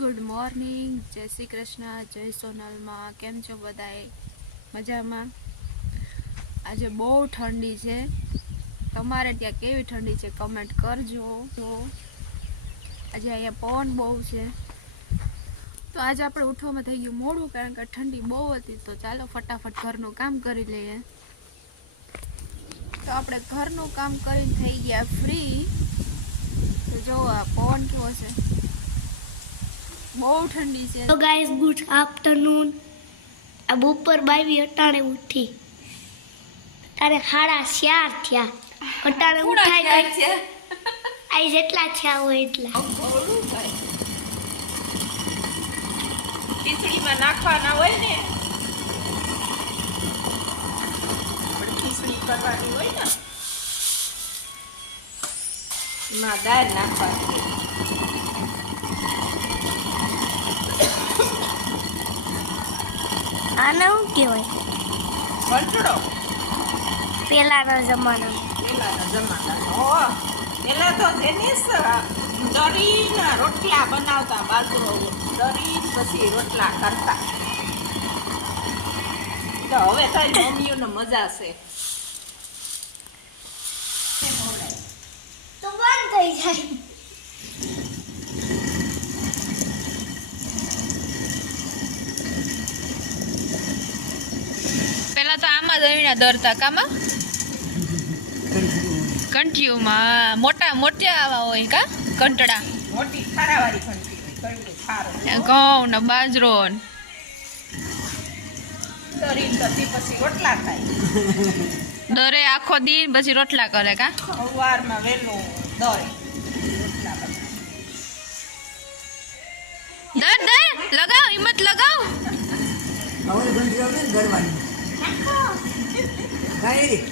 Good morning, જય શ્રી કૃષ્ણ, જય સોનલમાં. કેમ છો બધાએ? મજામાં? આજે બહુ ઠંડી છે. તમારે ત્યાં કેવી ઠંડી છે કમેન્ટ કરજો. આજે અહીંયા પવન બહુ છે. તો આજે આપણે ઉઠવામાં થઈ ગયું મોડું, કારણ કે ઠંડી બહુ હતી. તો ચાલો ફટાફટ ઘરનું કામ કરી લઈએ. તો આપણે ઘરનું કામ કરીને થઈ ગયા ફ્રી. તો જો આ પવન કેવો છે, બહુ ઠંડી છે. તો ગાઈસ ગુડ આફ્ટરનૂન. આ બપોર બાવી અટાણે ઉઠી, તારે 4:30 થયા. અટાણે ઉઠાય છે આઈ જેટલા થયા હોય એટલા. ખીચડીમાં નાખવાના હોય ને, ખીચડી કરવાની હોય ને, એમાં દાળ નાખવાની. આને શું કહેવાય? વંટડો. પેલાના જમાનામાં. પેલા તો જેની દરીના રોટલા બનાવતા, બાજરો દરી પછી રોટલા કરતા. તો હવે તો મમ્મીઓને મજા છે. તો બંધ થઈ જાય. પેલા તો આમાં દવીના દરતા કામાં કંઠીઓમાં મોટા આવા હોય કા કંટડા, મોટી ખારાવાળી ઘંટી ખારો ઘઉં ને બાજરો દરી પછી રોટલા થાય. દરે આખો દી પછી રોટલા કરે કા. સવારમાં વહેલું દરી રોટલા દર લગાવ, હિંમત લગાવ.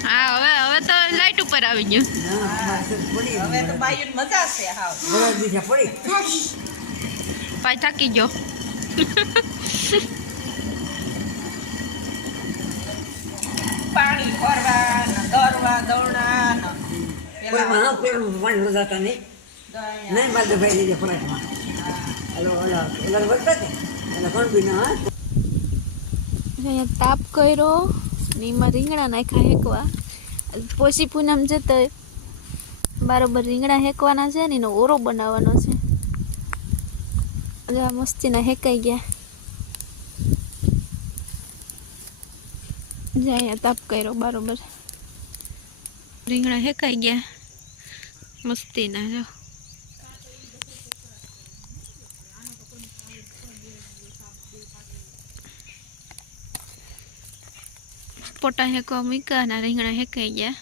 હા, હવે તો લાઈટ ઉપર આવી ગયું. હવે તો બાયું મજા છે. હાવ પાય થાકી ગયો. પાણી ભરવા ને દરવા દોણા અહીંયા તાપ કર્યો ને એમાં રીંગણા નાખ્યા હેકવા. પોષી પૂનમ જતા બરાબર રીંગણા હેકવાના છે ને એનો ઓરો બનાવવાનો છે. એટલે આ મસ્તીના હેકાઈ ગયા. અહીંયા તાપ કર્યો બરાબર, રીંગણા હેકાઈ ગયા મસ્તીના. જો પોટા હેકવા મૂક્યા અને રીંગણા હેકાઈ ગયા.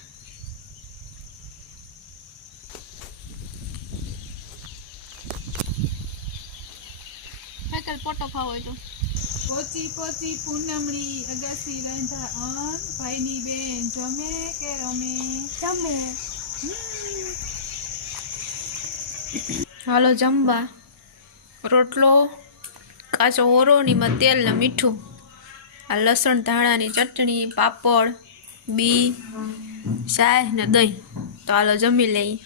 પોટો ખાવો હોય તો પોચી પોચી પૂનમડી અગાસી રાંધા અન ભાઈની બેન જમે કે રમે? જમે. હાલો જમવા. રોટલો, કાચો ઓરો ને એમાં તેલ ને મીઠું, આ લસણ ધાણાની ચટણી, પાપડ, બી, ચાય ને દહીં. તો હાલો જમી લઈએ.